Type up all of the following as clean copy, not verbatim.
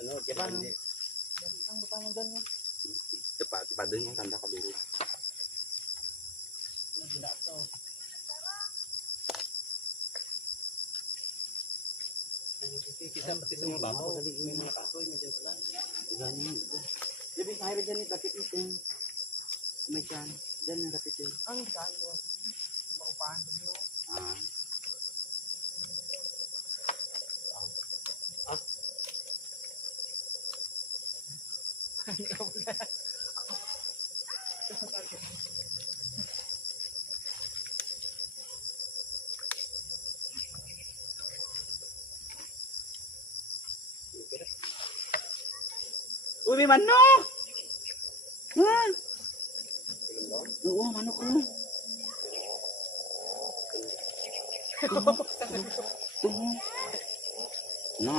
Sunod, kaya hindi. Ang butang doon mo. Tepat doon yung tanda ka dulu. Gila to. Kita pati sa mga babaw. May mga kahoy, may dyan pala. Ganyan. Jadi saya dyan dapit ito. May dyan. Dyan na dapit yun. Ang saan mo? Ang bakupahan ko nyo. Ah. Uy, may manok! Yan! Oo, manok ko. Tuho. Na.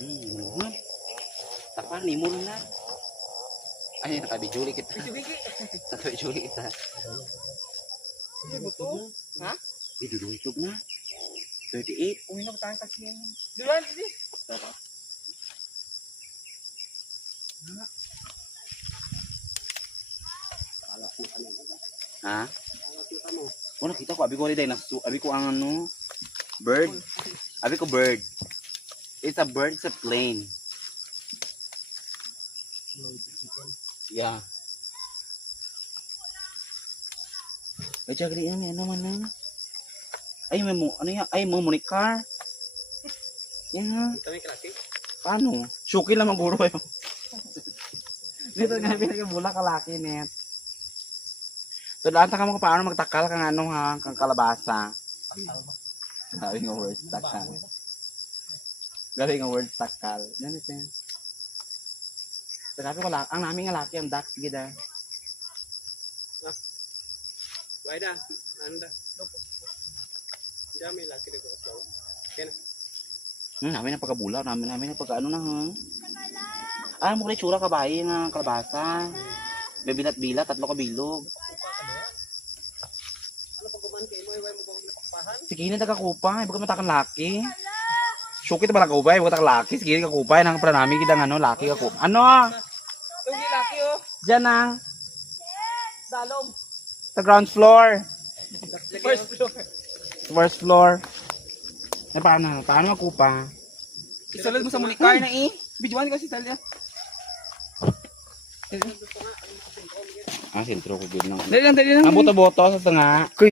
Manok. Tapar, nimul na. Ay, nakabijuli kita. Biki-biki. Nakabijuli kita. Ini buto. Ha? Idudultog na. 38. Uminom tayo kasi yan. Dulan, hindi. Ha? Oh, nakita ko. Abi ko ulit abi ko ang ano, bird. Abi ko bird. It's a bird, it's a plane. Yeah. Ay, jagri yan. Ano man na? Ay, may mo, ano yan? Ay, mo monikar. Yan. Ito may klase. Paano? Shuki lang ang guro yun. Dito nga, pinagabula kalaki net. So, daan ka mo paano magtakal kang ano ha, kang kalabasa. Sabi nga word, takal. Galing nga word, takal. Yan ito yan. Sabi ko, ang namin nga laki, ang duck, sige da. Baida, anda. Dami laki dito. Kena. Namin na pagkabula, namin na pagka ano na ha. Ah, mukha tsura kabayi nga kalabasa. May binat-bilat, 3 kabilog. Ano pag kuman kayo mo, iway mo ba napapahan? Sige na tagakupay, bakit matakan laki? Syukit ba lang kupay, bakit laki? Sige ka kupay, nang pranami kita ano, laki ka kupay. Ano? Tugi laki oh. Diyan ang Dalom. sa ground floor. First floor. First floor. Eh paano? Paano makupa? Isalad mo sa Monikar na eh. Bijuan kasi talya. Ah, sentro ko gud nang. Dali lang. Ang boto-boto sa tanga.